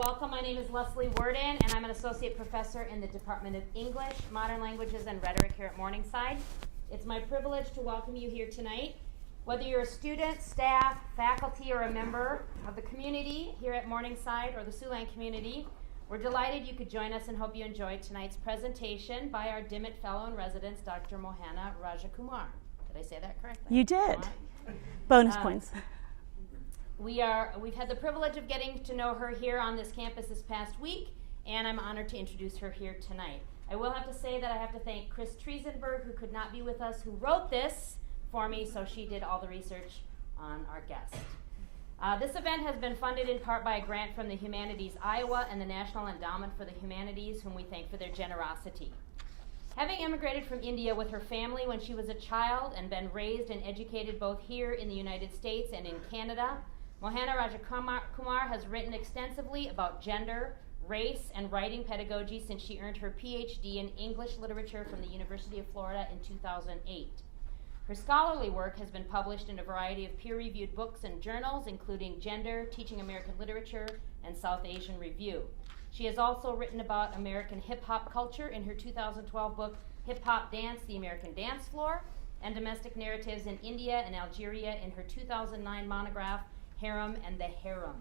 welcome. My name is Leslie Worden, and I'm an associate professor in the Department of English, Modern Languages, and Rhetoric here at Morningside. It's my privilege to welcome you here tonight. Whether you're a student, staff, faculty, or a member of the community here at Morningside or the Siouxland community, we're delighted you could join us and hope you enjoyed tonight's presentation by our Dimmitt Fellow in Residence, Dr. Mohana Rajakumar. Did I say that correctly? You did. Bonus points. We've had the privilege of getting to know her here on this campus this past week, and I'm honored to introduce her here tonight. I will have to say that I have to thank Chris Triesenberg, who could not be with us, who wrote this for me, so she did all the research on our guest. This event has been funded in part by a grant from the Humanities Iowa and the National Endowment for the Humanities, whom we thank for their generosity. Having immigrated from India with her family when she was a child and been raised and educated both here in the United States and in Canada, Mohana Rajakumar has written extensively about gender, race, and writing pedagogy since she earned her PhD in English literature from the University of Florida in 2008. Her scholarly work has been published in a variety of peer-reviewed books and journals, including Gender, Teaching American Literature, and South Asian Review. She has also written about American hip-hop culture in her 2012 book, Hip Hop Dance, The American Dance Floor, and Domestic Narratives in India and Algeria in her 2009 monograph, Harem and the Harem.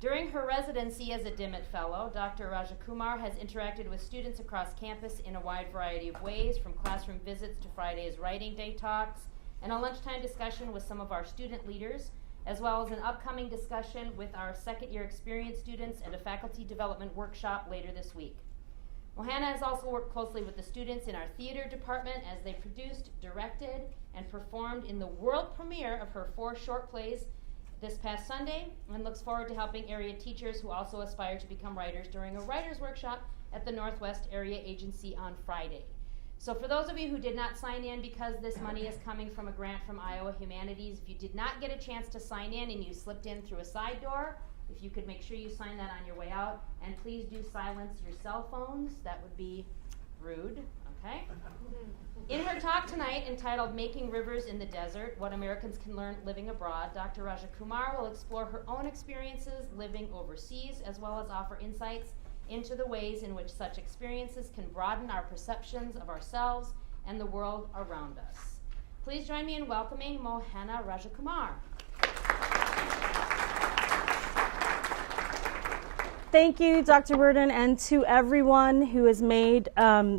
During her residency as a Dimmitt Fellow, Dr. Rajakumar has interacted with students across campus in a wide variety of ways, from classroom visits to Friday's writing day talks, and a lunchtime discussion with some of our student leaders, as well as an upcoming discussion with our second-year experienced students and a faculty development workshop later this week. Mohana has also worked closely with the students in our theater department as they produced, directed, and performed in the world premiere of her 4 short plays this past Sunday, and looks forward to helping area teachers who also aspire to become writers during a writer's workshop at the Northwest Area Agency on Friday. So for those of you who did not sign in because this money is coming from a grant from Iowa Humanities, if you did not get a chance to sign in and you slipped in through a side door, if you could make sure you sign that on your way out, and please do silence your cell phones. That would be rude, okay? In her talk tonight, entitled Making Rivers in the Desert, What Americans Can Learn Living Abroad, Dr. Rajakumar will explore her own experiences living overseas, as well as offer insights into the ways in which such experiences can broaden our perceptions of ourselves and the world around us. Please join me in welcoming Mohana Rajakumar. Thank you, Dr. Worden, and to everyone who has made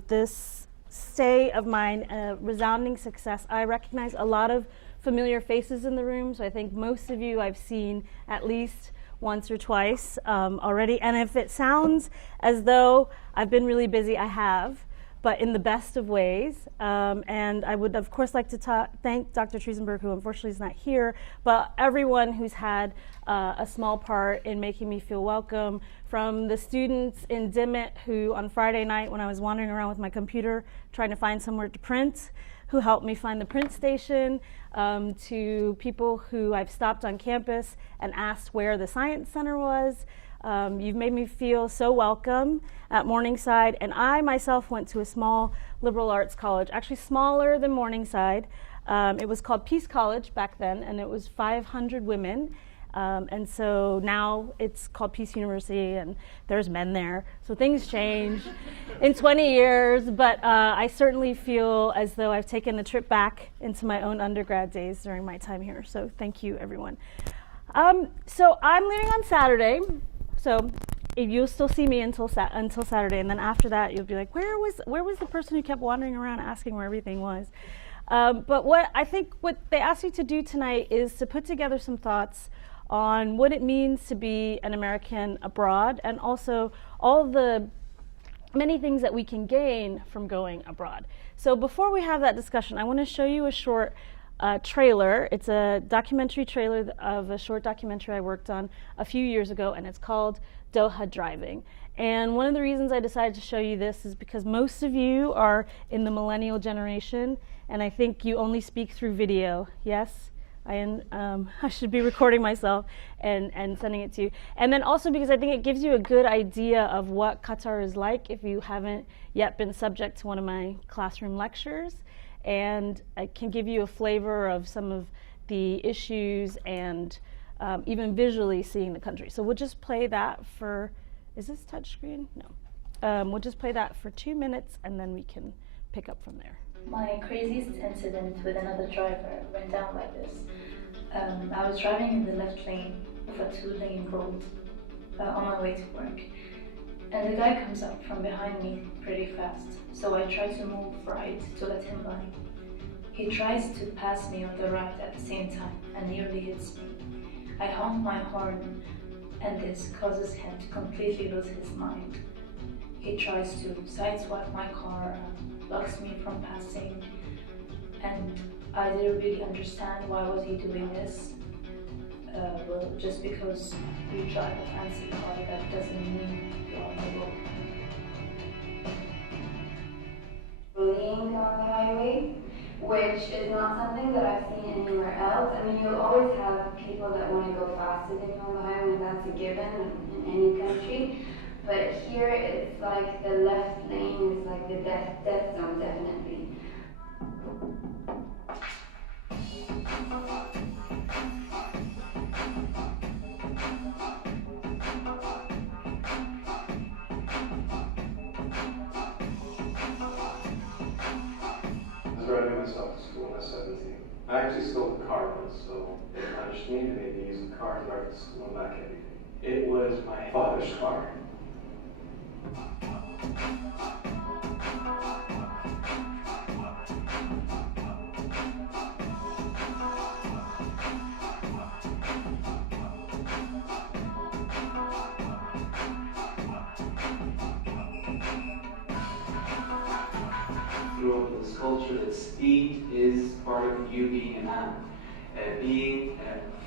this stay of mine a resounding success. I recognize a lot of familiar faces in the room, so I think most of you I've seen at least once or twice already. And if it sounds as though I've been really busy, I have, but in the best of ways. And I would, of course, like to thank Dr. Triesenberg, who unfortunately is not here, but everyone who's had a small part in making me feel welcome, from the students in Dimmitt who on Friday night when I was wandering around with my computer trying to find somewhere to print, who helped me find the print station, to people who I've stopped on campus and asked where the Science Center was. You've made me feel so welcome at Morningside, and I myself went to a small liberal arts college, actually smaller than Morningside. It was called Peace College back then, and it was 500 women. And so now it's called Peace University, and there's men there. So things change in 20 years, but I certainly feel as though I've taken a trip back into my own undergrad days during my time here. So thank you, everyone. So I'm leaving on Saturday. So you'll still see me until Saturday, and then after that, you'll be like, where was the person who kept wandering around asking where everything was? But what they asked you to do tonight is to put together some thoughts on what it means to be an American abroad, and also all the many things that we can gain from going abroad. So before we have that discussion, I want to show you a short trailer. It's a documentary trailer of a short documentary I worked on a few years ago, and it's called Doha Driving. And one of the reasons I decided to show you this is because most of you are in the millennial generation, and I think you only speak through video. Yes? I should be recording myself and sending it to you. And then also because I think it gives you a good idea of what Qatar is like if you haven't yet been subject to one of my classroom lectures. And I can give you a flavor of some of the issues and even visually seeing the country. So we'll just play that for, is this touchscreen? No. We'll just play that for 2 minutes and then we can pick up from there. My craziest incident with another driver went down like this. I was driving in the left lane of a 2-lane road on my way to work. And the guy comes up from behind me pretty fast, so I try to move right to let him by. He tries to pass me on the right at the same time and nearly hits me. I honk my horn and this causes him to completely lose his mind. He tries to sideswipe my car, blocks me from passing, and I didn't really understand why was he doing this. Well, just because you drive a fancy car, that doesn't mean you're on the road. Bullying on the highway, which is not something that I've seen anywhere else. I mean, you'll always have people that want to go faster than you on the highway, and that's a given in any country. But here, it's like the left lane is like the death zone, definitely. Driving myself to school when I was 17. I actually stole the car once, so they punished me. They made me use the car to drive to school and back every day. It was my father's car. Grew up in this culture that speed is part of you being a man. Being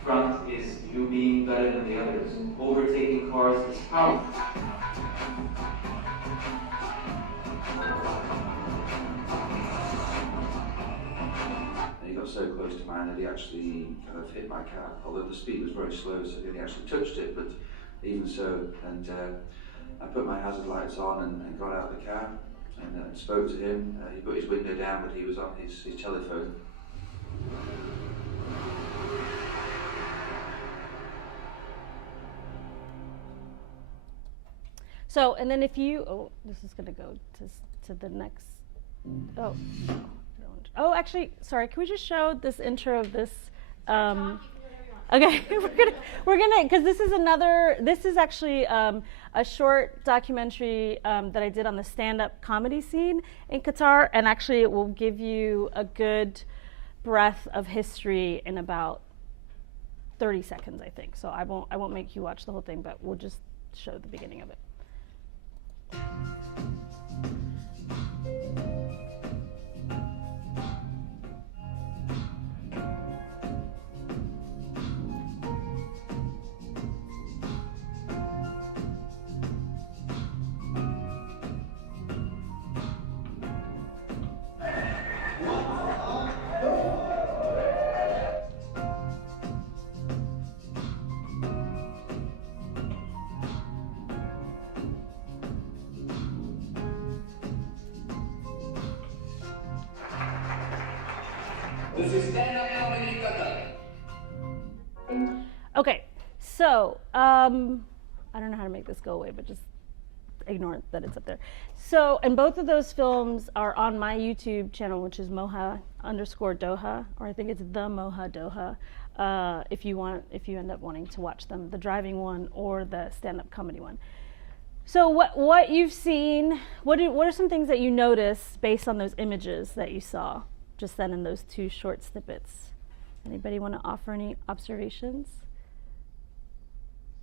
front is you being better than the others. Overtaking cars is power. He got so close to mine that he actually kind of hit my car, although the speed was very slow, so he only actually touched it, but even so. And I put my hazard lights on and got out of the car and spoke to him. He put his window down, but he was on his telephone. So, and then if you, oh, this is going to go to the next, oh, no, oh, actually, sorry, can we just show this intro of this? Okay, we're gonna, because this is actually a short documentary that I did on the stand-up comedy scene in Qatar, and actually it will give you a good breadth of history in about 30 seconds, I think. So I won't make you watch the whole thing, but we'll just show the beginning of it. This is Stand Up Comedy Qatar. Okay, so I don't know how to make this go away, but just ignore that it's up there. So, and both of those films are on my YouTube channel, which is Moha_Doha, or I think it's the Moha Doha. If you end up wanting to watch them, the driving one or the stand-up comedy one. So, what you've seen? What are some things that you noticed based on those images that you saw just then in those two short snippets? Anybody want to offer any observations?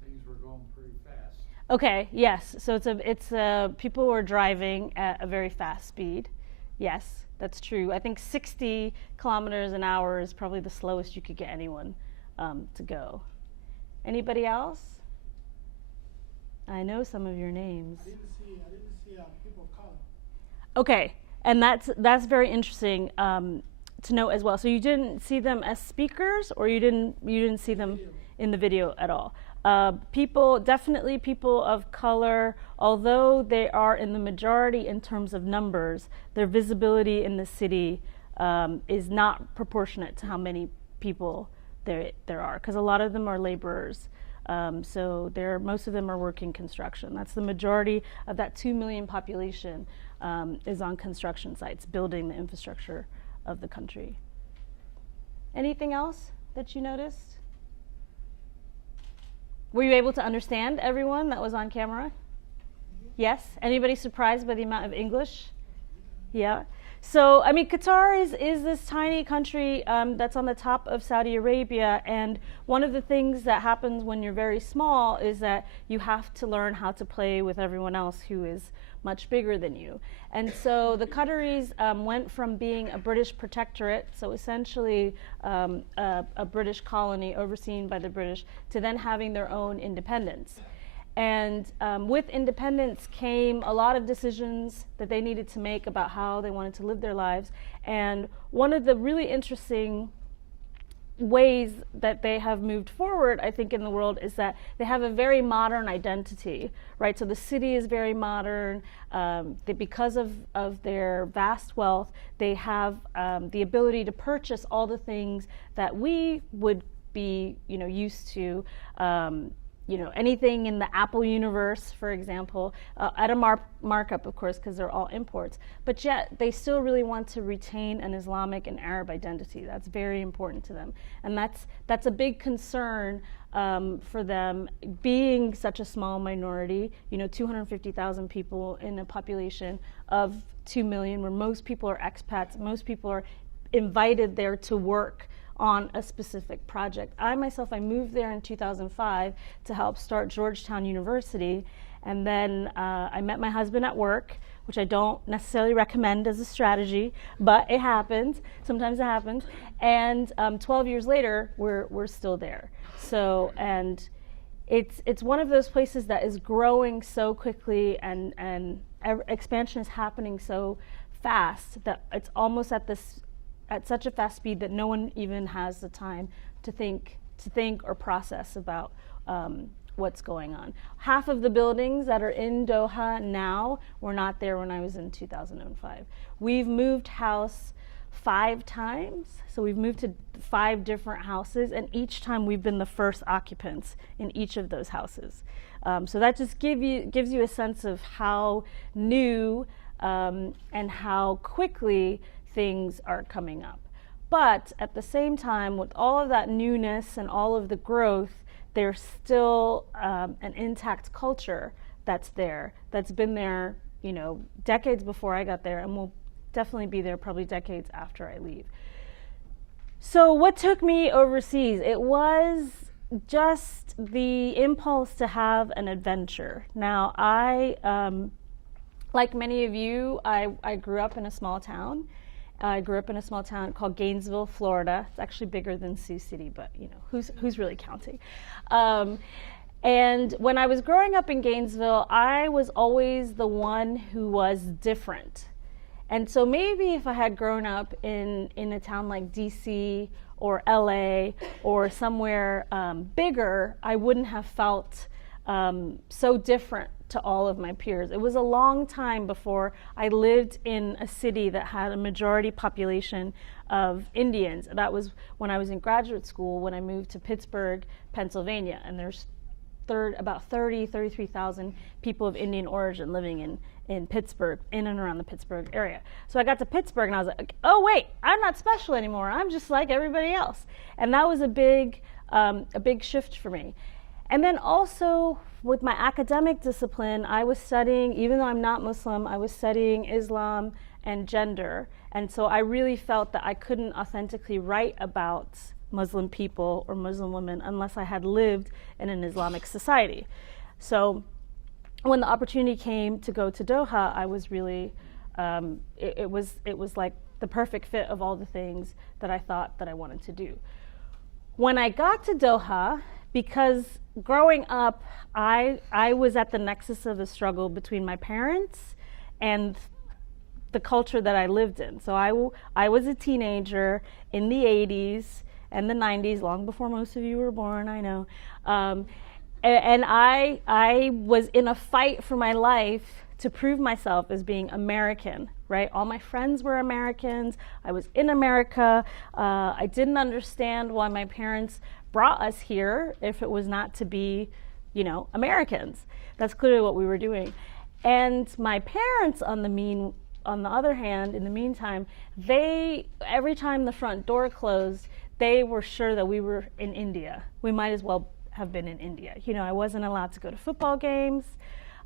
Things were going pretty fast. Okay, yes. So it's people were driving at a very fast speed. Yes, that's true. I think 60 kilometers an hour is probably the slowest you could get anyone to go. Anybody else? I know some of your names. I didn't see people of color. Okay, and that's very interesting to know as well. So you didn't see them as speakers, or you didn't see them in the video at all. Definitely people of color, although they are in the majority in terms of numbers, their visibility in the city is not proportionate to how many people there are, because a lot of them are laborers. So most of them are working construction. That's the majority of that 2 million population is on construction sites, building the infrastructure of the country. Anything else that you noticed? Were you able to understand everyone that was on camera? Yes? Anybody surprised by the amount of English? Yeah. So, I mean, Qatar is this tiny country that's on the top of Saudi Arabia, and one of the things that happens when you're very small is that you have to learn how to play with everyone else who is much bigger than you. And so the Qataris went from being a British protectorate, so essentially a British colony overseen by the British, to then having their own independence. And with independence came a lot of decisions that they needed to make about how they wanted to live their lives. And one of the really interesting ways that they have moved forward, I think, in the world is that they have a very modern identity, right? So the city is very modern. Because of their vast wealth, they have the ability to purchase all the things that we would be, used to. Anything in the Apple universe, for example, at a markup, of course, because they're all imports. But yet, they still really want to retain an Islamic and Arab identity. That's very important to them. And that's a big concern for them, being such a small minority, 250,000 people in a population of 2 million, where most people are expats, most people are invited there to work on a specific project. I moved there in 2005 to help start Georgetown University, and then I met my husband at work, which I don't necessarily recommend as a strategy, but it happens. Sometimes it happens. And 12 years later, we're still there. So, and it's one of those places that is growing so quickly, and expansion is happening so fast that it's almost at such a fast speed that no one even has the time to think or process about what's going on. Half of the buildings that are in Doha now were not there when I was in 2005. We've moved house 5 times, so we've moved to 5 different houses, and each time we've been the first occupants in each of those houses. So that just gives you a sense of how new and how quickly things are coming up. But at the same time, with all of that newness and all of the growth, there's still an intact culture that's been there, decades before I got there, and will definitely be there probably decades after I leave. So what took me overseas? It was just the impulse to have an adventure. Now, like many of you, I grew up in a small town. I grew up in a small town called Gainesville, Florida. It's actually bigger than Sioux City, but who's really counting? And when I was growing up in Gainesville, I was always the one who was different. And so maybe if I had grown up in a town like DC or LA or somewhere bigger, I wouldn't have felt so different to all of my peers. It was a long time before I lived in a city that had a majority population of Indians. That was when I was in graduate school, when I moved to Pittsburgh, Pennsylvania, and there's about 33,000 people of Indian origin living in Pittsburgh, in and around the Pittsburgh area. So I got to Pittsburgh and I was like, oh wait, I'm not special anymore. I'm just like everybody else. And that was a big shift for me. And then also with my academic discipline, I was studying, even though I'm not Muslim, I was studying Islam and gender. And so I really felt that I couldn't authentically write about Muslim people or Muslim women unless I had lived in an Islamic society. So when the opportunity came to go to Doha, I was really, it was like the perfect fit of all the things that I thought that I wanted to do. When I got to Doha, because growing up, I was at the nexus of a struggle between my parents and the culture that I lived in. So I was a teenager in the 80s and the 90s, long before most of you were born, I know. And I was in a fight for my life to prove myself as being American, right? All my friends were Americans. I was in America. I didn't understand why my parents brought us here if it was not to be, Americans. That's clearly what we were doing. And my parents, on the other hand, in the meantime, every time the front door closed, they were sure that we were in India. We might as well have been in India. I wasn't allowed to go to football games.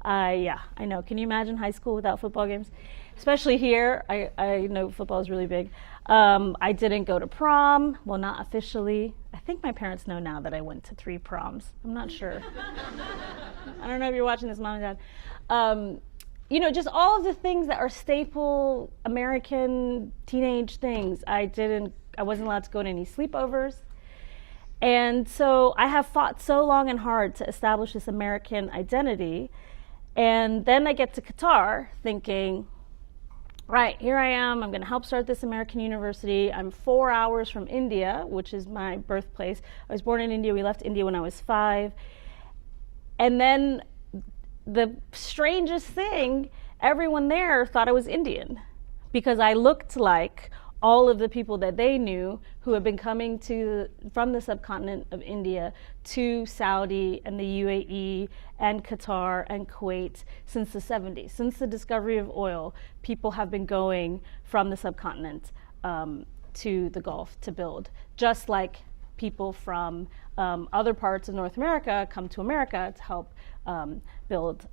I know. Can you imagine high school without football games? Especially here, I know football is really big. I didn't go to prom. Well, not officially. I think my parents know now that I went to 3 proms. I'm not sure. I don't know if you're watching this, Mom and Dad. Just all of the things that are staple American teenage things. I wasn't allowed to go to any sleepovers. And so I have fought so long and hard to establish this American identity. And then I get to Qatar thinking, right, here I am. I'm going to help start this American university. I'm 4 hours from India, which is my birthplace. I was born in India. We left India when I was 5. And then the strangest thing, everyone there thought I was Indian because I looked like all of the people that they knew who had been coming from the subcontinent of India to Saudi and the UAE and Qatar and Kuwait since the 70s. Since the discovery of oil, people have been going from the subcontinent to the Gulf to build, just like people from other parts of North America come to America to help build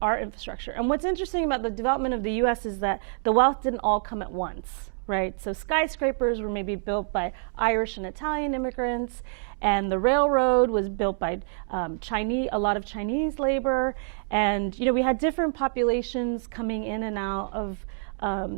our infrastructure. And what's interesting about the development of the US is that the wealth didn't all come at once, right? So skyscrapers were maybe built by Irish and Italian immigrants, and the railroad was built by a lot of Chinese labor. And we had different populations coming in and out of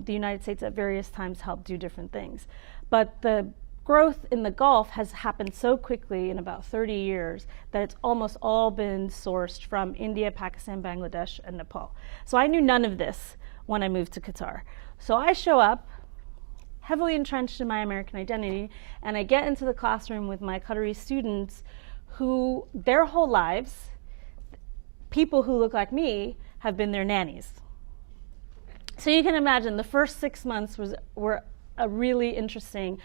the United States at various times, helped do different things. But the growth in the Gulf has happened so quickly in about 30 years that it's almost all been sourced from India, Pakistan, Bangladesh, and Nepal. So I knew none of this when I moved to Qatar. So I show up heavily entrenched in my American identity, and I get into the classroom with my Qatari students who their whole lives, people who look like me, have been their nannies. So you can imagine the first 6 months were a really interesting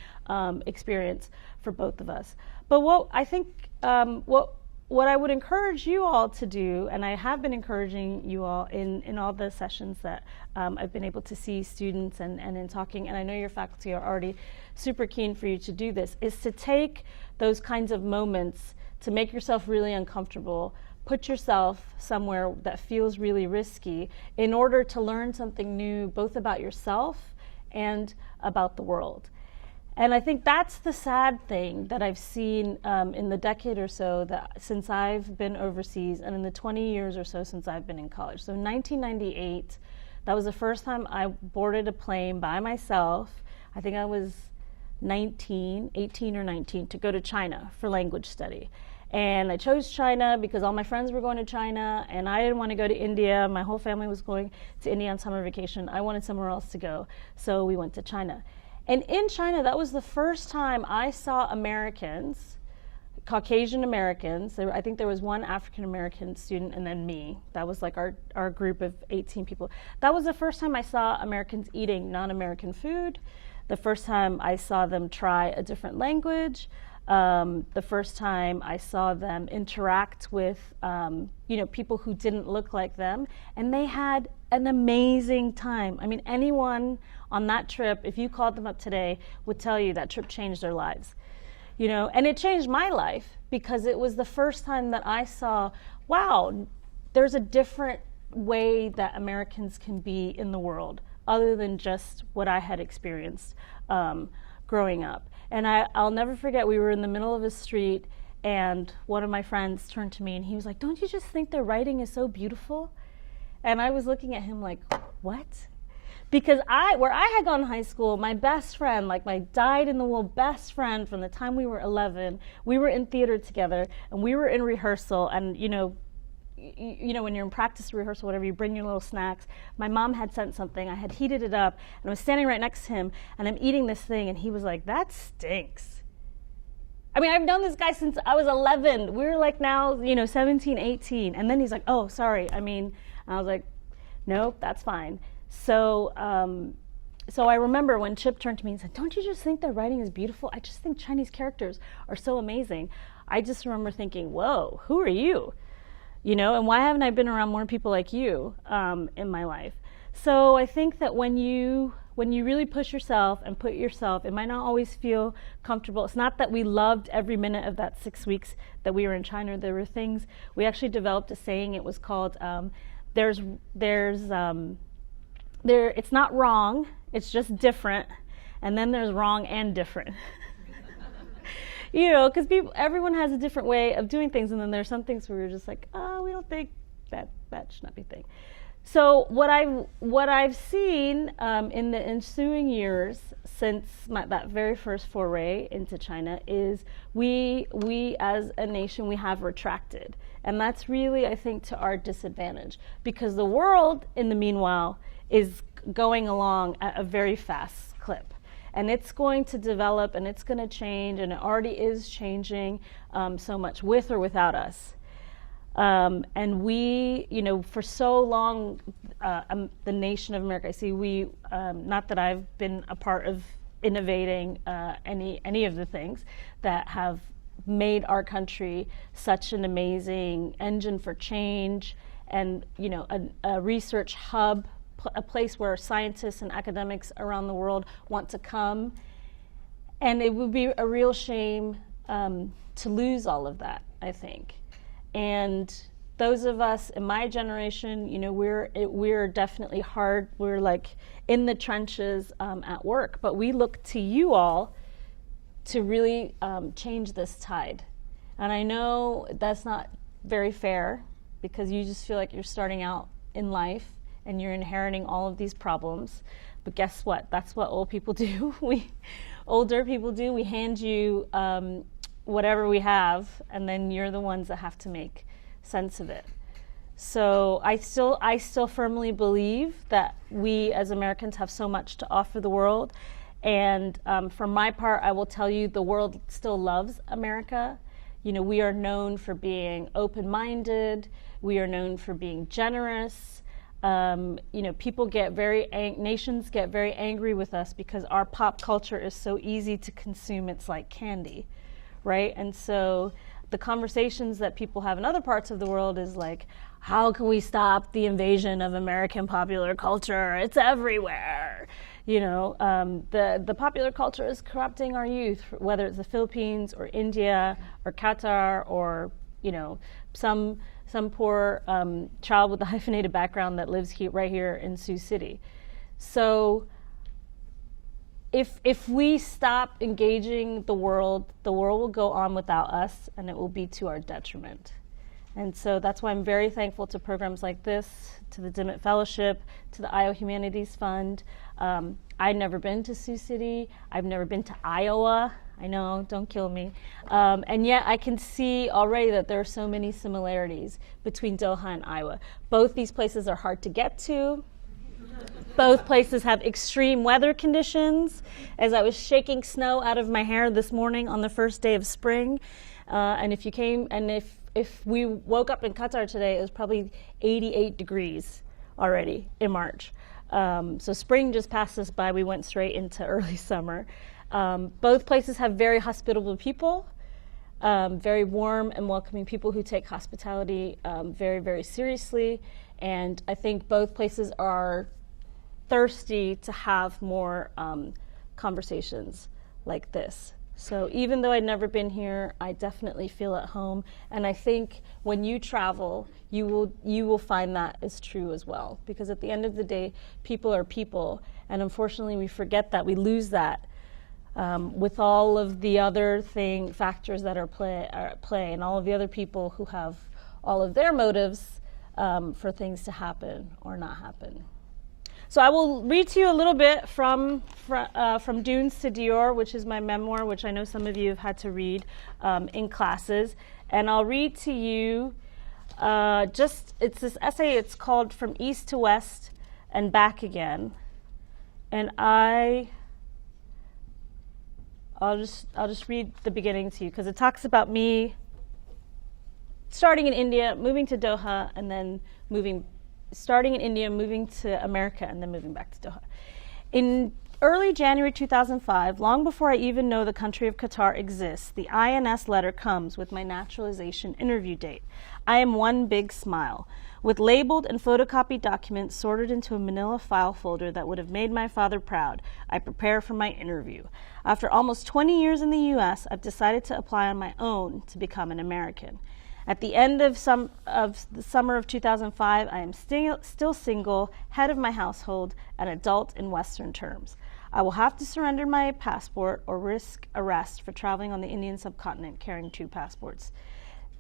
experience for both of us. But what I think, what I would encourage you all to do, and I have been encouraging you all in all the sessions that I've been able to see students and in talking, and I know your faculty are already super keen for you to do this, is to take those kinds of moments to make yourself really uncomfortable, put yourself somewhere that feels really risky in order to learn something new, both about yourself and about the world. And I think that's the sad thing that I've seen in the decade or so since I've been overseas, and in the 20 years or so since I've been in college. So in 1998, that was the first time I boarded a plane by myself. I think I was 18 or 19, to go to China for language study. And I chose China because all my friends were going to China, and I didn't want to go to India. My whole family was going to India on summer vacation. I wanted somewhere else to go, so we went to China. And in China, that was the first time I saw Americans, Caucasian Americans. I think there was one African American student and then me. That was like our group of 18 people. That was the first time I saw Americans eating non-American food, the first time I saw them try a different language, the first time I saw them interact with people who didn't look like them, and they had an amazing time. I mean, anyone on that trip, if you called them up today, would tell you that trip changed their lives. And it changed my life because it was the first time that I saw, wow, there's a different way that Americans can be in the world other than just what I had experienced growing up. And I'll never forget, we were in the middle of a street, and one of my friends turned to me and he was like, "Don't you just think their writing is so beautiful?" And I was looking at him like, what? Because where I had gone to high school, my best friend, like my dyed-in-the-wool best friend from the time we were 11, we were in theater together, and we were in rehearsal, and when you're in practice rehearsal, whatever, you bring your little snacks. My mom had sent something, I had heated it up, and I was standing right next to him, and I'm eating this thing, and he was like, "That stinks." I mean, I've known this guy since I was 11. We're like now, 17, 18, and then he's like, "Oh, sorry, I mean," and I was like, Nope, that's fine. So, so I remember when Chip turned to me and said, don't you just think their writing is beautiful? I just think Chinese characters are so amazing. I just remember thinking, whoa, who are you? You know, and why haven't I been around more people like you in my life? So I think that when you really push yourself and put yourself, it might not always feel comfortable. It's not that we loved every minute of that 6 weeks that we were in China. There were things, we actually developed a saying. It was called, it's not wrong, it's just different. And then there's wrong and different. You know, because everyone has a different way of doing things, and then there's some things where we're just like, oh, we don't think that should not be a thing. So what I've seen in the ensuing years since that very first foray into China is we as a nation, we have retracted, and that's really, I think, to our disadvantage, because the world in the meanwhile is going along at a very fast clip. And it's going to develop, and it's going to change, and it already is changing so much, with or without us. And we, you know, for so long, the nation of America, I see not that I've been a part of innovating any of the things that have made our country such an amazing engine for change, and, you know, a research hub, a place where scientists and academics around the world want to come. And it would be a real shame to lose all of that, I think. And those of us in my generation, you know, we're definitely hard. We're like in the trenches at work, but we look to you all to really change this tide. And I know that's not very fair, because you just feel like you're starting out in life and you're inheriting all of these problems. But guess what? That's what old people do. Older people do. We hand you whatever we have, and then you're the ones that have to make sense of it. So I still firmly believe that we as Americans have so much to offer the world. And for my part, I will tell you, the world still loves America. You know, we are known for being open-minded. We are known for being generous. You know, nations get very angry with us because our pop culture is so easy to consume. It's like candy, right? And so the conversations that people have in other parts of the world is like, how can we stop the invasion of American popular culture? It's everywhere. You know, the popular culture is corrupting our youth, whether it's the Philippines or India or Qatar or, you know, some poor child with a hyphenated background that lives right here in Sioux City. So if we stop engaging the world will go on without us, and it will be to our detriment. And so that's why I'm very thankful to programs like this, to the Dimmitt Fellowship, to the Iowa Humanities Fund. I've never been to Sioux City. I've never been to Iowa. I know, don't kill me. And yet I can see already that there are so many similarities between Doha and Iowa. Both these places are hard to get to. Both places have extreme weather conditions. As I was shaking snow out of my hair this morning on the first day of spring, and if we woke up in Qatar today, it was probably 88 degrees already in March. So spring just passed us by. We went straight into early summer. Both places have very hospitable people, very warm and welcoming people who take hospitality very, very seriously. And I think both places are thirsty to have more conversations like this. So even though I'd never been here, I definitely feel at home. And I think when you travel, you will find that is true as well. Because at the end of the day, people are people. And unfortunately, we forget that. We lose that with all of the other factors that are at play, and all of the other people who have all of their motives for things to happen or not happen. So I will read to you a little bit from Dunes to Dior, which is my memoir, which I know some of you have had to read in classes. And I'll read to you it's this essay. It's called From East to West and Back Again. And I'll just read the beginning to you, because it talks about me starting in India, moving to Doha, and then moving starting in India, moving to America, and then moving back to Doha. In early January 2005, long before I even know the country of Qatar exists, the INS letter comes with my naturalization interview date. I am one big smile, with labeled and photocopied documents sorted into a manila file folder that would have made my father proud. I prepare for my interview. After almost 20 years in the U.S., I've decided to apply on my own to become an American. At the end of the summer of 2005, I am still single, head of my household, an adult in Western terms. I will have to surrender my passport or risk arrest for traveling on the Indian subcontinent carrying 2 passports.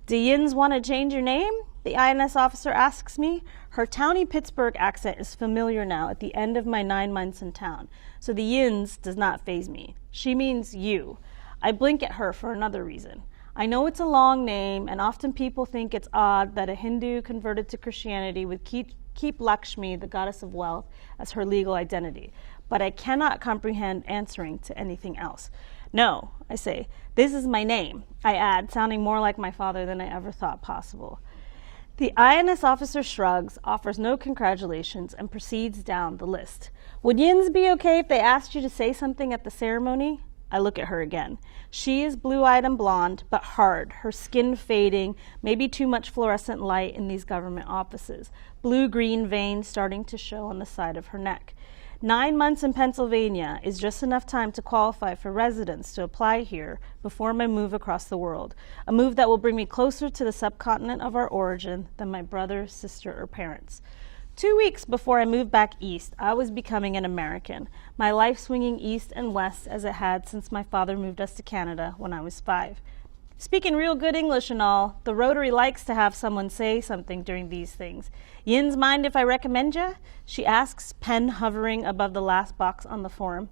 Do Yins want to change your name? The INS officer asks me. Her towny Pittsburgh accent is familiar now at the end of my 9 months in town, so the Yins does not faze me. She means you. I blink at her for another reason. I know it's a long name, and often people think it's odd that a Hindu converted to Christianity would keep Lakshmi, the goddess of wealth, as her legal identity, but I cannot comprehend answering to anything else. No, I say, this is my name, I add, sounding more like my father than I ever thought possible. The INS officer shrugs, offers no congratulations, and proceeds down the list. Would Yins be okay if they asked you to say something at the ceremony? I look at her again. She is blue-eyed and blonde, but hard, her skin fading, maybe too much fluorescent light in these government offices, blue-green veins starting to show on the side of her neck. 9 months in Pennsylvania is just enough time to qualify for residence to apply here before my move across the world, a move that will bring me closer to the subcontinent of our origin than my brother, sister, or parents. 2 weeks before I moved back east, I was becoming an American, my life swinging east and west as it had since my father moved us to Canada when I was 5. Speaking real good English and all, the Rotary likes to have someone say something during these things. Yins mind if I recommend ya? She asks, pen hovering above the last box on the form.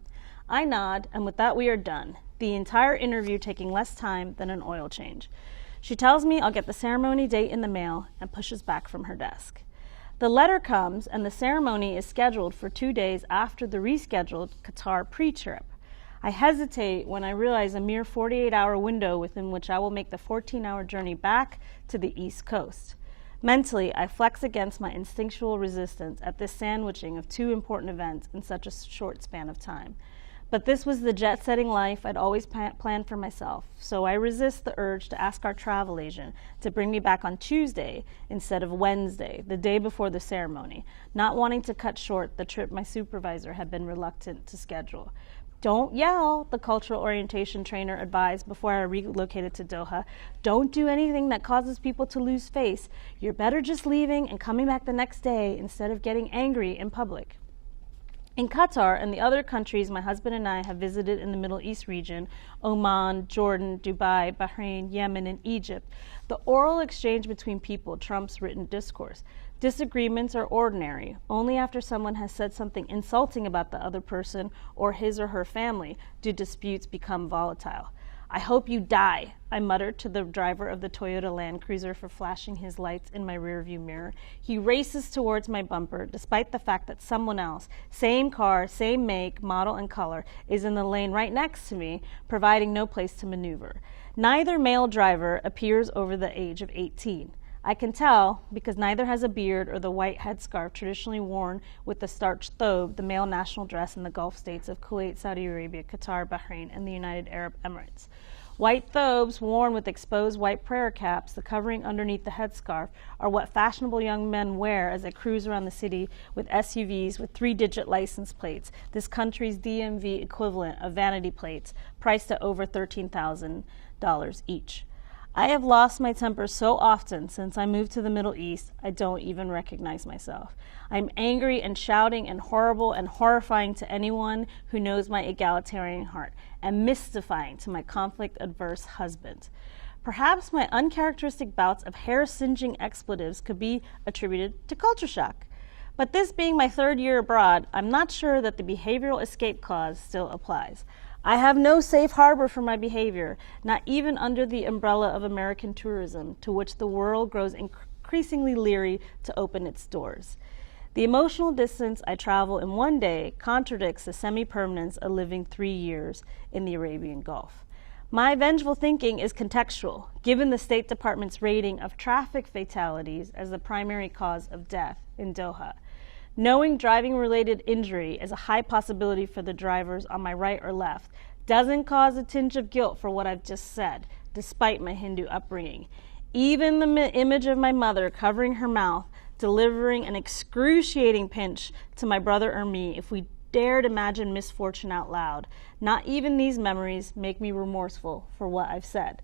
I nod, and with that we are done, the entire interview taking less time than an oil change. She tells me I'll get the ceremony date in the mail and pushes back from her desk. The letter comes, and the ceremony is scheduled for 2 days after the rescheduled Qatar pre-trip. I hesitate when I realize a mere 48-hour window within which I will make the 14-hour journey back to the East Coast. Mentally, I flex against my instinctual resistance at this sandwiching of 2 important events in such a short span of time. But this was the jet-setting life I'd always planned for myself, so I resist the urge to ask our travel agent to bring me back on Tuesday instead of Wednesday, the day before the ceremony, not wanting to cut short the trip my supervisor had been reluctant to schedule. Don't yell, the cultural orientation trainer advised before I relocated to Doha. Don't do anything that causes people to lose face. You're better just leaving and coming back the next day instead of getting angry in public. In Qatar and the other countries my husband and I have visited in the Middle East region, Oman, Jordan, Dubai, Bahrain, Yemen, and Egypt, the oral exchange between people trumps written discourse. Disagreements are ordinary. Only after someone has said something insulting about the other person or his or her family do disputes become volatile. I hope you die, I muttered to the driver of the Toyota Land Cruiser for flashing his lights in my rearview mirror. He races towards my bumper, despite the fact that someone else, same car, same make, model, and color, is in the lane right next to me, providing no place to maneuver. Neither male driver appears over the age of 18. I can tell because neither has a beard or the white headscarf traditionally worn with the starched thobe, the male national dress in the Gulf states of Kuwait, Saudi Arabia, Qatar, Bahrain, and the United Arab Emirates. White thobes worn with exposed white prayer caps, the covering underneath the headscarf, are what fashionable young men wear as they cruise around the city with SUVs with 3-digit license plates, this country's DMV equivalent of vanity plates, priced at over $13,000 each. I have lost my temper so often since I moved to the Middle East, I don't even recognize myself. I'm angry and shouting and horrible and horrifying to anyone who knows my egalitarian heart, and mystifying to my conflict-averse husband. Perhaps my uncharacteristic bouts of hair-singeing expletives could be attributed to culture shock. But this being my 3rd year abroad, I'm not sure that the behavioral escape clause still applies. I have no safe harbor for my behavior, not even under the umbrella of American tourism, to which the world grows increasingly leery to open its doors. The emotional distance I travel in one day contradicts the semi-permanence of living 3 years in the Arabian Gulf. My vengeful thinking is contextual, given the State Department's rating of traffic fatalities as the primary cause of death in Doha. Knowing driving-related injury is a high possibility for the drivers on my right or left doesn't cause a tinge of guilt for what I've just said, despite my Hindu upbringing. Even the image of my mother covering her mouth, delivering an excruciating pinch to my brother or me, if we dared imagine misfortune out loud, not even these memories make me remorseful for what I've said.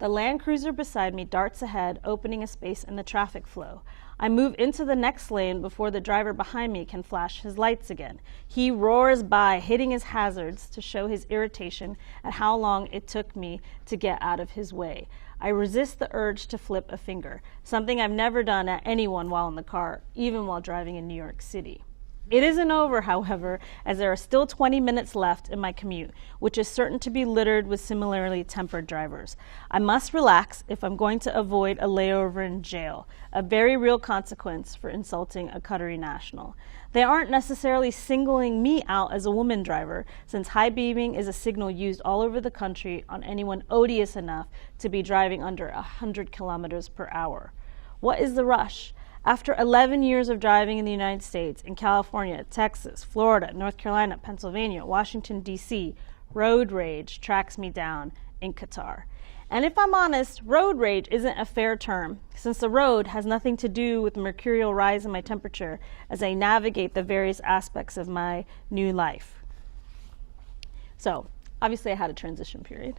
The Land Cruiser beside me darts ahead, opening a space in the traffic flow. I move into the next lane before the driver behind me can flash his lights again. He roars by, hitting his hazards to show his irritation at how long it took me to get out of his way. I resist the urge to flip a finger, something I've never done at anyone while in the car, even while driving in New York City. It isn't over, however, as there are still 20 minutes left in my commute, which is certain to be littered with similarly tempered drivers. I must relax if I'm going to avoid a layover in jail, a very real consequence for insulting a Qatari national. They aren't necessarily singling me out as a woman driver, since high beaming is a signal used all over the country on anyone odious enough to be driving under 100 kilometers per hour. What is the rush? After 11 years of driving in the United States, in California, Texas, Florida, North Carolina, Pennsylvania, Washington, D.C., road rage tracks me down in Qatar. And if I'm honest, road rage isn't a fair term, since the road has nothing to do with the mercurial rise in my temperature as I navigate the various aspects of my new life. So, obviously I had a transition period.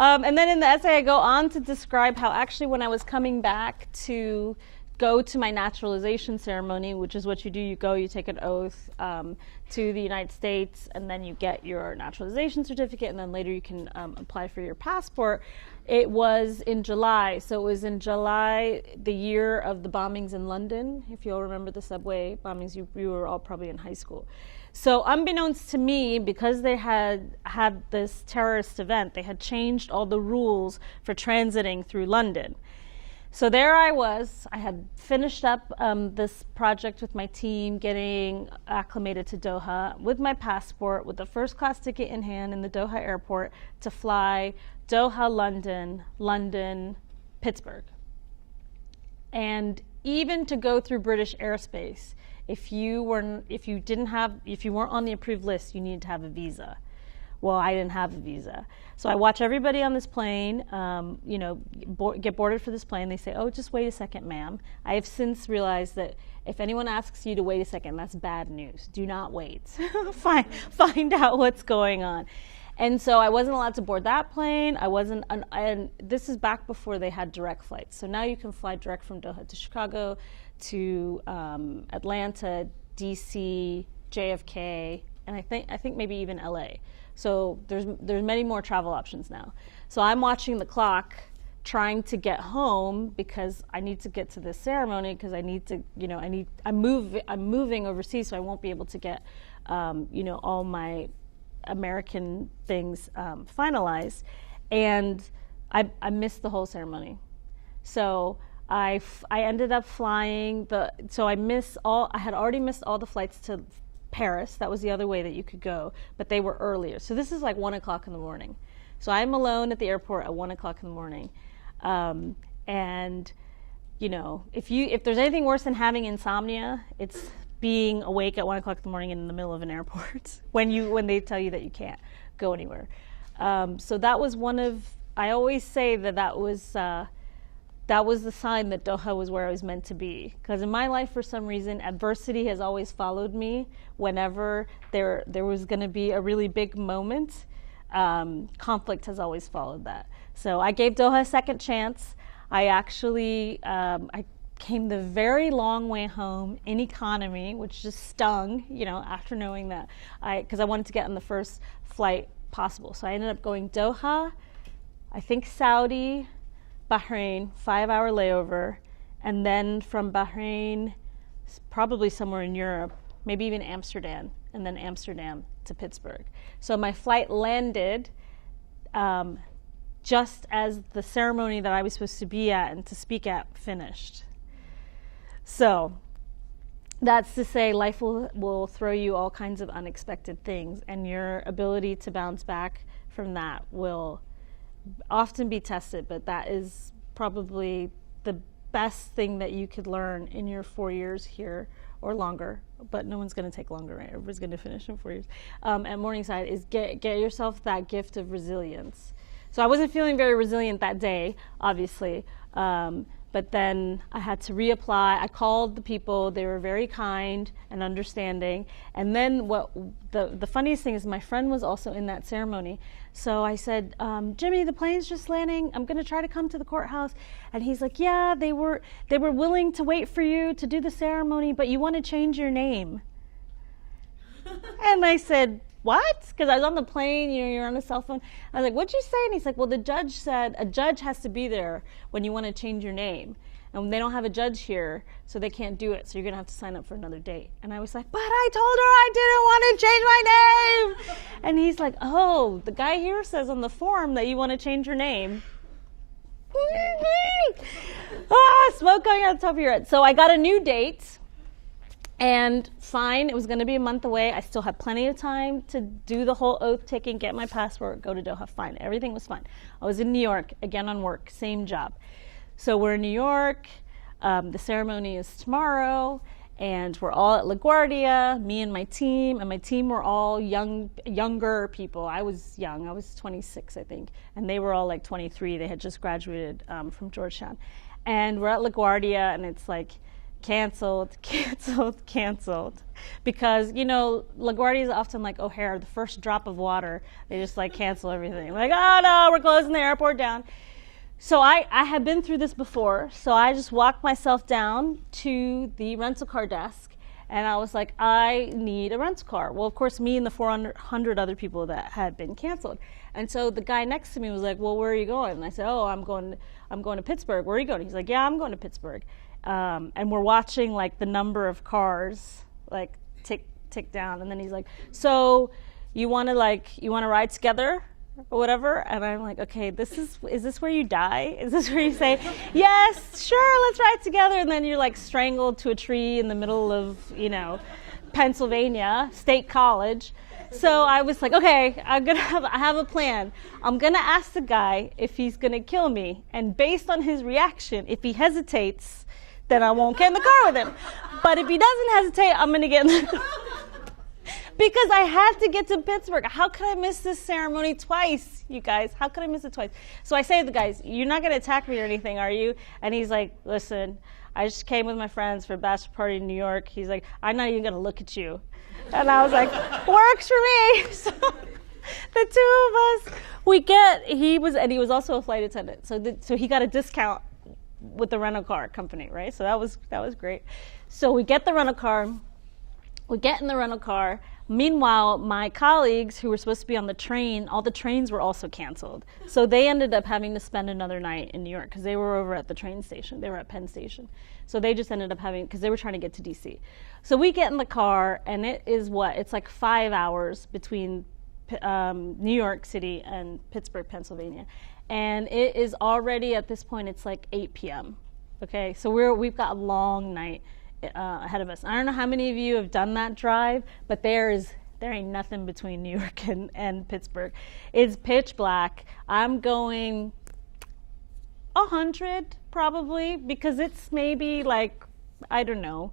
And then in the essay, I go on to describe how actually when I was coming back to go to my naturalization ceremony, which is what you do, you take an oath to the United States, and then you get your naturalization certificate, and then later you can apply for your passport. It was in July, so it was in July, the year of the bombings in London. If you all remember the subway bombings, you were all probably in high school. So unbeknownst to me, because they had this terrorist event, they had changed all the rules for transiting through London. So there I was. I had finished up this project with my team, getting acclimated to Doha with my passport, with the first class ticket in hand in the Doha airport to fly Doha, London, London, Pittsburgh. And even to go through British airspace, if you weren't on the approved list, you needed to have a visa. Well, I didn't have a visa. So I watch everybody on this plane, get boarded for this plane. They say, oh, just wait a second, ma'am. I have since realized that if anyone asks you to wait a second, that's bad news. Do not wait. Find out what's going on. And so I wasn't allowed to board that plane. And this is back before they had direct flights. So now you can fly direct from Doha to Chicago, to Atlanta, DC, JFK, and I think maybe even LA. So there's many more travel options now. So I'm watching the clock, trying to get home because I need to get to this ceremony because I need to, I'm moving overseas, so I won't be able to get, all my American things finalized, and I missed the whole ceremony. So I ended up flying I had already missed all the flights to Paris. That was the other way that you could go, but they were earlier. So this is like 1 o'clock in the morning. So I'm alone at the airport at 1 o'clock in the morning. And if there's anything worse than having insomnia, it's being awake at 1 o'clock in the morning in the middle of an airport when they tell you that you can't go anywhere. So that was I always say that was the sign that Doha was where I was meant to be. Because in my life, for some reason, adversity has always followed me whenever there was going to be a really big moment. Conflict has always followed that. So I gave Doha a second chance. I actually, I came the very long way home in economy, which just stung, after knowing that, because I wanted to get on the first flight possible. So I ended up going Doha, I think Saudi, Bahrain, 5-hour layover, and then from Bahrain, probably somewhere in Europe, maybe even Amsterdam, and then Amsterdam to Pittsburgh. So my flight landed just as the ceremony that I was supposed to be at and to speak at finished. So that's to say life will throw you all kinds of unexpected things, and your ability to bounce back from that will often be tested, but that is probably the best thing that you could learn in your 4 years here, or longer, but no one's going to take longer, right? Everybody's going to finish in 4 years. At Morningside is get yourself that gift of resilience. So I wasn't feeling very resilient that day, obviously, but then I had to reapply. I called the people. They were very kind and understanding. And then what the funniest thing is, my friend was also in that ceremony. So I said, Jimmy, the plane's just landing. I'm going to try to come to the courthouse. And he's like, yeah, they were willing to wait for you to do the ceremony, but you want to change your name. And I said, what? Because I was on the plane, you're on a cell phone. I was like, what'd you say? And he's like, well, the judge said a judge has to be there when you want to change your name. And they don't have a judge here, so they can't do it. So you're going to have to sign up for another date. And I was like, but I told her I didn't want to change my name. And he's like, oh, the guy here says on the form that you want to change your name. Smoke going on top of your head. So I got a new date. And fine, it was going to be a month away. I still had plenty of time to do the whole oath taking, get my passport, go to Doha. Fine, everything was fine. I was in New York, again on work, same job. So we're in New York. The ceremony is tomorrow, and we're all at LaGuardia, me and my team were all younger people. I was young. I was 26, I think, and they were all like 23. They had just graduated from Georgetown. And we're at LaGuardia, and it's like, canceled, because LaGuardia is often like O'Hare, the first drop of water, they just like cancel everything, like, oh no, we're closing the airport down. So I had been through this before, so I just walked myself down to the rental car desk, and I was like, I need a rental car. Well, of course, me and the 400 other people that had been canceled. And so the guy next to me was like, well, where are you going? And I said, oh, I'm going to Pittsburgh. Where are you going? He's like, yeah, I'm going to Pittsburgh. And we're watching like the number of cars like tick down, and then he's like, so you want to ride together or whatever? And I'm like, okay, is this where you die? Is this where you say, yes, sure, let's ride together? And then you're like strangled to a tree in the middle of, Pennsylvania State College. So I was like, okay, I have a plan. I'm gonna ask the guy if he's gonna kill me, and based on his reaction, if he hesitates, then I won't get in the car with him. But if he doesn't hesitate, I'm going to get in the car. Because I had to get to Pittsburgh. How could I miss this ceremony twice, you guys? How could I miss it twice? So I say to the guys, you're not going to attack me or anything, are you? And he's like, listen, I just came with my friends for a bachelor party in New York. He's like, I'm not even going to look at you. And I was like, works for me. So the two of us, he was also a flight attendant. So he got a discount with the rental car company, right? So that was great. So we get the rental car. We get in the rental car. Meanwhile, my colleagues who were supposed to be on the train, all the trains were also canceled. So they ended up having to spend another night in New York because they were over at the train station. They were at Penn Station. So they just ended up because they were trying to get to DC. So we get in the car, and it is it's like 5 hours between New York City and Pittsburgh, Pennsylvania. And it is already, at this point, it's like 8 p.m. Okay, so we've got a long night ahead of us. I don't know how many of you have done that drive, but there ain't nothing between New York and Pittsburgh. It's pitch black. I'm going 100 probably, because it's maybe like, I don't know,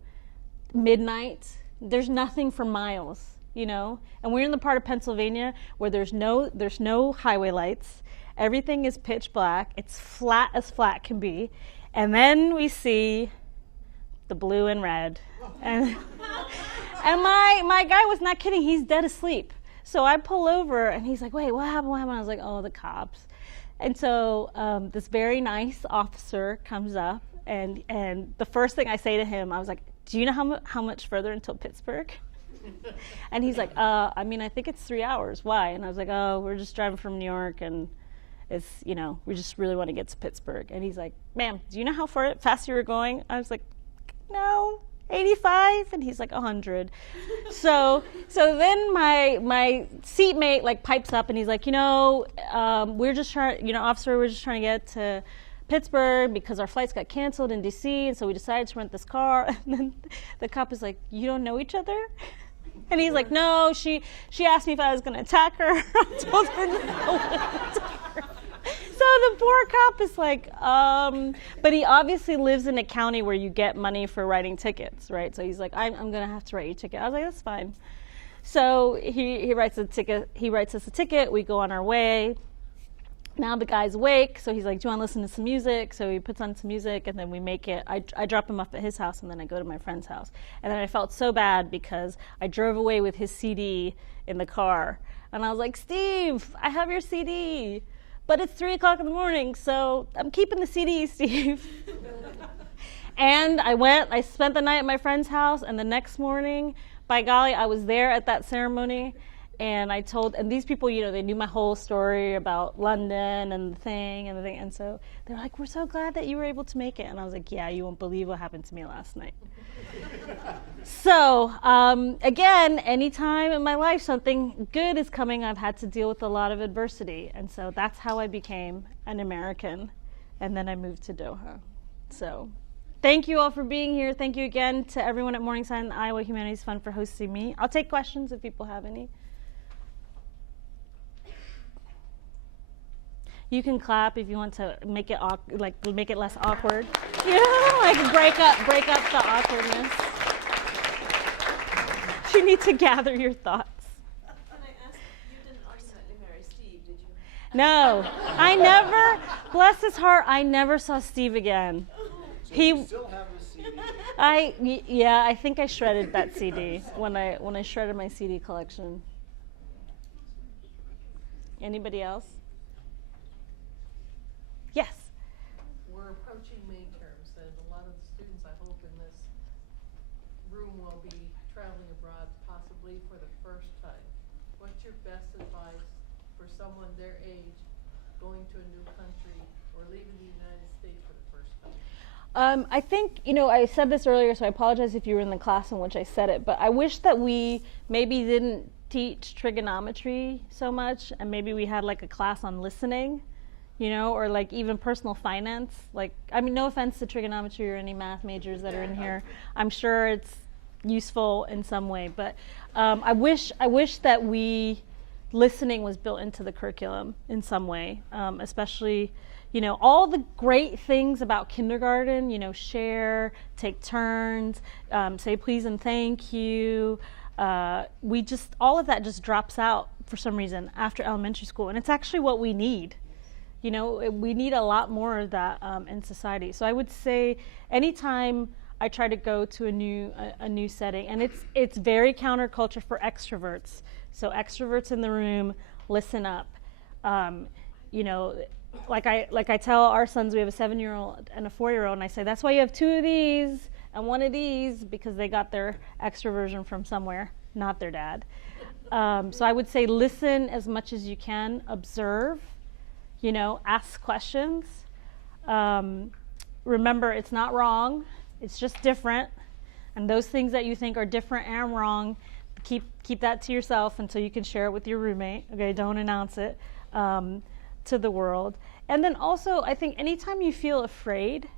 midnight. There's nothing for miles, and we're in the part of Pennsylvania where there's no highway lights. Everything is pitch black. It's flat as flat can be. And then we see the blue and red. And my guy was not kidding. He's dead asleep. So I pull over, and he's like, wait, what happened? I was like, oh, the cops. And so this very nice officer comes up, and the first thing I say to him, I was like, do you know how much further until Pittsburgh? And he's like, I think it's 3 hours. Why? And I was like, oh, we're just driving from New York, and it's, we just really want to get to Pittsburgh. And he's like, ma'am, do you know how fast you were going? I was like, no, 85. And he's like, 100. So then my seatmate like pipes up, and he's like, we're just trying, officer, we're just trying to get to Pittsburgh because our flights got canceled in DC, and so we decided to rent this car. And then the cop is like, you don't know each other? And he's like, no, she asked me if I was going to attack her. I told her no. So the poor cop is like, but he obviously lives in a county where you get money for writing tickets, right? So he's like, I'm going to have to write you a ticket. I was like, that's fine. So he writes a ticket. He writes us a ticket. We go on our way. Now the guy's awake, so he's like, do you want to listen to some music? So he puts on some music, and then we make it. I drop him off at his house, and then I go to my friend's house. And then I felt so bad because I drove away with his CD in the car. And I was like, Steve, I have your CD. But it's 3 o'clock in the morning, so I'm keeping the CD, Steve. And I spent the night at my friend's house, and the next morning, by golly, I was there at that ceremony. And and these people, they knew my whole story about London and the thing. And so they're like, we're so glad that you were able to make it. And I was like, yeah, you won't believe what happened to me last night. So, again, anytime in my life something good is coming, I've had to deal with a lot of adversity. And so that's how I became an American. And then I moved to Doha. So thank you all for being here. Thank you again to everyone at Morningside and Iowa Humanities Fund for hosting me. I'll take questions if people have any. You can clap if you want to make it make it less awkward. Break up the awkwardness. You need to gather your thoughts. Can I ask, you didn't ultimately marry Steve, did you? No, I never. Bless his heart, I never saw Steve again. So you still have his CD? I think I shredded that CD when I shredded my CD collection. Anybody else? Yes. We're approaching May terms, and a lot of the students, I hope, in this room will be traveling abroad possibly for the first time. What's your best advice for someone their age going to a new country or leaving the United States for the first time? I think, I said this earlier, so I apologize if you were in the class in which I said it, but I wish that we maybe didn't teach trigonometry so much, and maybe we had like a class on listening. Or like even personal finance. No offense to trigonometry or any math majors that are in here. I'm sure it's useful in some way, but I wish that listening was built into the curriculum in some way, especially, all the great things about kindergarten, share, take turns, say please and thank you. All of that just drops out for some reason after elementary school, and it's actually what we need. We need a lot more of that in society. So I would say anytime I try to go to a new setting, and it's very counterculture for extroverts. So extroverts in the room, listen up. Like I tell our sons, we have a 7-year-old and a 4-year-old, and I say that's why you have 2 of these and 1 of these, because they got their extroversion from somewhere, not their dad. So I would say listen as much as you can, observe. Ask questions. Remember, it's not wrong. It's just different. And those things that you think are different and wrong, keep that to yourself until you can share it with your roommate. Okay, don't announce it to the world. And then also, I think anytime you feel afraid,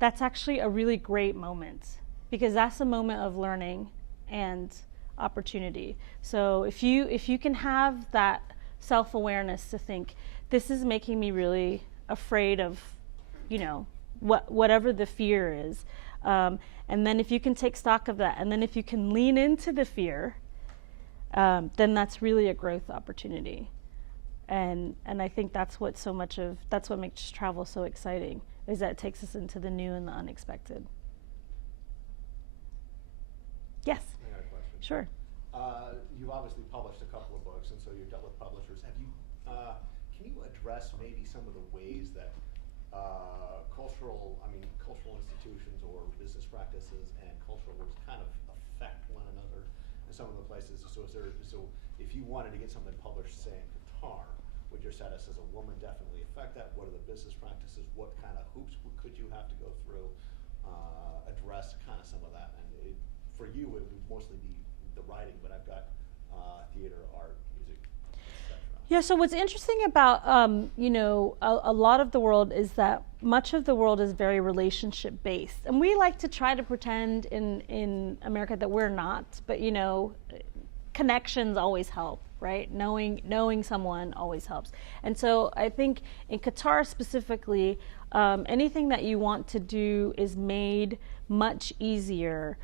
that's actually a really great moment, because that's a moment of learning and opportunity. So if you can have that self-awareness to think, this is making me really afraid of, whatever the fear is. And then if you can take stock of that, and then if you can lean into the fear, then that's really a growth opportunity. And I think that's what makes travel so exciting, is that it takes us into the new and the unexpected. Yes? I got a question. Sure. You've obviously published a couple of books, and so you've dealt with publishers. Can you address maybe some of the ways that cultural institutions or business practices and cultural works kind of affect one another in some of the places? So if you wanted to get something published, say in Qatar, would your status as a woman definitely affect that? What are the business practices? What kind of hoops could you have to go through? Address kind of some of that. And for you, it would mostly be the writing, but I've got theater, art, music, etc. Yeah, so what's interesting about, a lot of the world is that much of the world is very relationship based, and we like to try to pretend in America that we're not, but you know, connections always help, right? Knowing someone always helps. And so I think in Qatar specifically, anything that you want to do is made much easier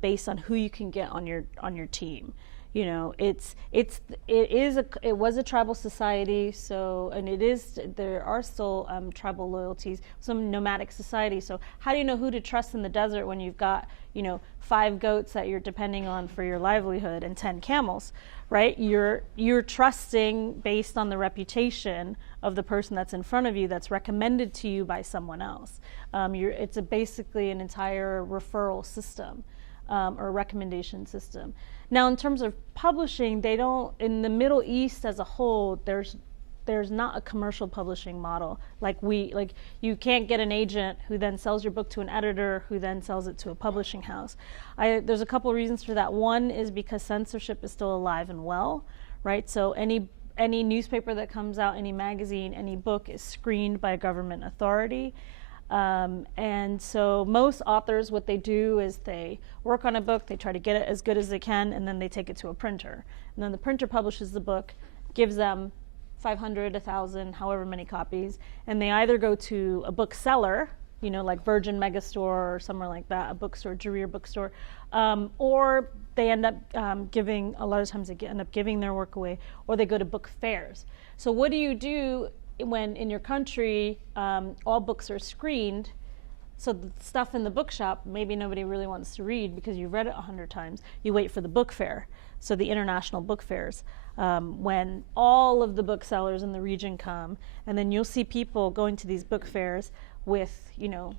based on who you can get on your team. You know, it was a tribal society, so, and there are still tribal loyalties, some nomadic societies. So how do you know who to trust in the desert when you've got, you know, 5 goats that you're depending on for your livelihood and 10 camels, right? You're trusting based on the reputation of the person that's in front of you, that's recommended to you by someone else. It's basically an entire referral system or recommendation system. Now, in terms of publishing, in the Middle East as a whole, there's not a commercial publishing model. Like you can't get an agent who then sells your book to an editor who then sells it to a publishing house. There's a couple of reasons for that. One is because censorship is still alive and well, right? So any newspaper that comes out, any magazine, any book is screened by a government authority. And so most authors, what they do is they work on a book, they try to get it as good as they can, and then they take it to a printer. And then the printer publishes the book, gives them 500, 1,000, however many copies, and they either go to a bookseller, you know, like Virgin Megastore or somewhere like that, a bookstore, Jarir bookstore, or they end up a lot of times they end up giving their work away, or they go to book fairs. So what do you do when in your country all books are screened? So the stuff in the bookshop, maybe nobody really wants to read because you've read it 100 times. You wait for the book fair, so the international book fairs, when all of the booksellers in the region come, and then you'll see people going to these book fairs with, you know,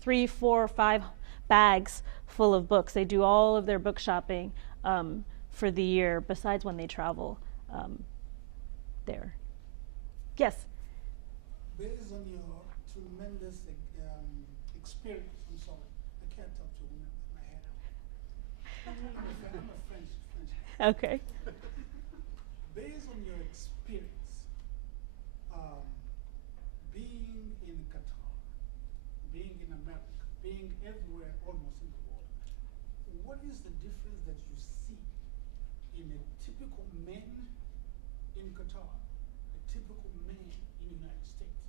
3, 4, 5 bags full of books. They do all of their book shopping for the year, besides when they travel there. Yes? Based on your tremendous experience, I'm sorry, I can't talk to women with my head out. I'm a French. Okay. Based on your experience, being in Qatar, being in America, being everywhere almost in the world, what is the difference that you see in a typical man in Qatar, a typical man in the United States?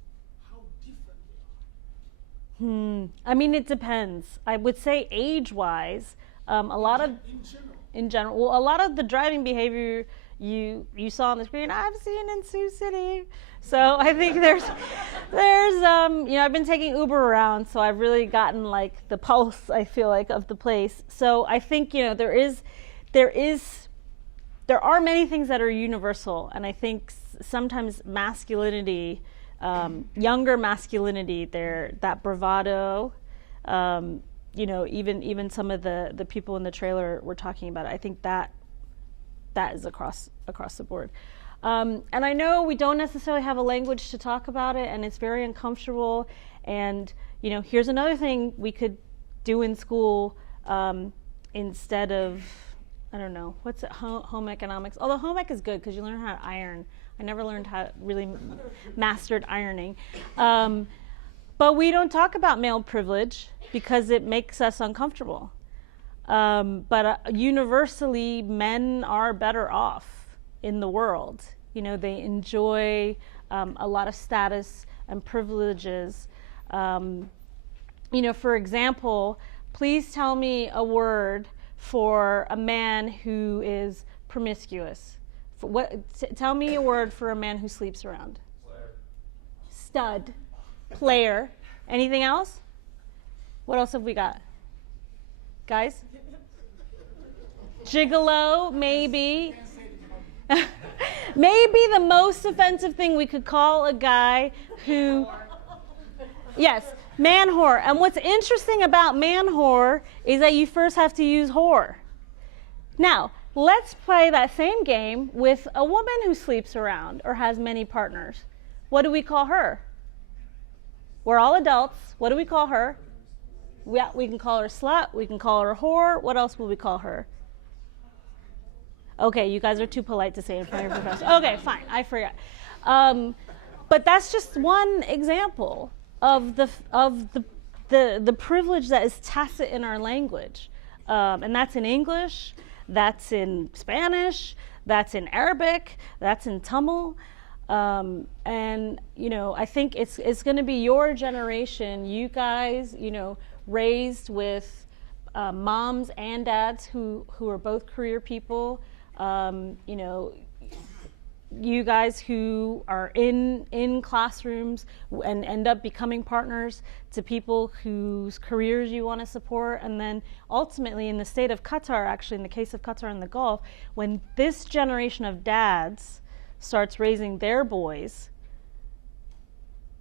How different they are? I mean, it depends. I would say age-wise, a lot of in general, well, a lot of the driving behavior you saw on the screen, I've seen in Sioux City. So I think there's you know, I've been taking Uber around, so I've really gotten like the pulse, I feel like, of the place. So I think, you know, there are many things that are universal, and I think sometimes masculinity, younger masculinity, that bravado, you know, even some of the people in the trailer were talking about it. I think that is across the board. And I know we don't necessarily have a language to talk about it, and it's very uncomfortable. And, you know, here's another thing we could do in school instead of, I don't know, what's it, home economics. Although home ec is good because you learn how to iron. I never learned how really mastered ironing. But we don't talk about male privilege because it makes us uncomfortable. But universally, men are better off in the world. You know, they enjoy a lot of status and privileges. You know, for example, please tell me a word for a man who is promiscuous. Tell me a word for a man who sleeps around. Player. Stud. Player. Anything else? What else have we got? Guys? Gigolo, maybe. Maybe the most offensive thing we could call a guy who... Yes, man whore. And what's interesting about man whore is that you first have to use whore. Now, let's play that same game with a woman who sleeps around or has many partners. What do we call her? We're all adults. What do we call her? We can call her slut. We can call her whore. What else will we call her? Okay, you guys are too polite to say in front of your professor. Okay, fine. I forgot. But that's just one example. of the privilege that is tacit in our language. And that's in English, that's in Spanish, that's in Arabic, that's in Tamil. And, you know, I think it's going to be your generation, you guys, you know, raised with moms and dads who are both career people, you know, you guys who are in classrooms and end up becoming partners to people whose careers you want to support. And then ultimately in the state of Qatar, actually in the case of Qatar and the Gulf, when this generation of dads starts raising their boys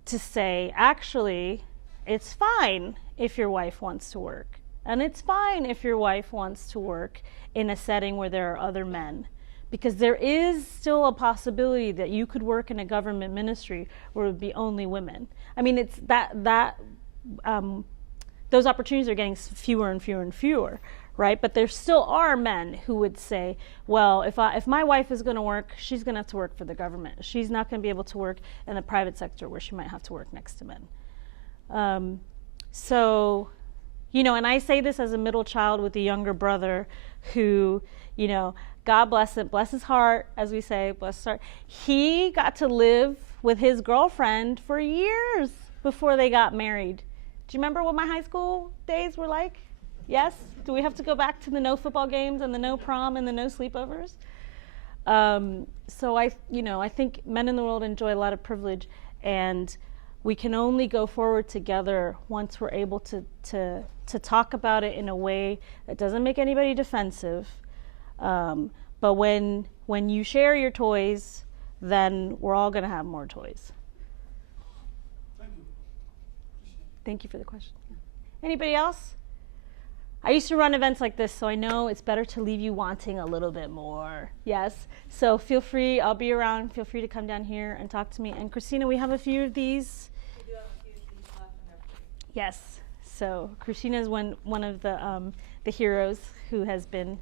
to say, actually, it's fine if your wife wants to work. And it's fine if your wife wants to work in a setting where there are other men. Because there is still a possibility that you could work in a government ministry where it would be only women. I mean, it's those opportunities are getting fewer and fewer and fewer, right? But there still are men who would say, well, if my wife is going to work, she's going to have to work for the government. She's not going to be able to work in the private sector where she might have to work next to men. So, you know, and I say this as a middle child with a younger brother who, you know, God bless it, bless his heart, as we say, bless his heart. He got to live with his girlfriend for years before they got married. Do you remember what my high school days were like? Yes? Do we have to go back to the no football games and the no prom and the no sleepovers? So I think men in the world enjoy a lot of privilege, and we can only go forward together once we're able to talk about it in a way that doesn't make anybody defensive. But when you share your toys, then we're all going to have more toys. Thank you. Thank you for the question. Anybody else? I used to run events like this, so I know it's better to leave you wanting a little bit more. Yes? So feel free. I'll be around. Feel free to come down here and talk to me. And Christina, we have a few of these. We do have a few of these left and they're free. Yes. So Christina is one of the heroes who has been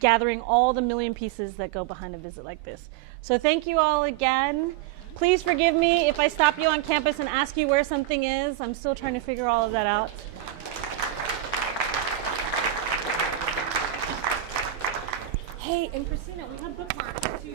gathering all the million pieces that go behind a visit like this. So thank you all again. Please forgive me if I stop you on campus and ask you where something is. I'm still trying to figure all of that out. Hey, and Christina, we have bookmarks too.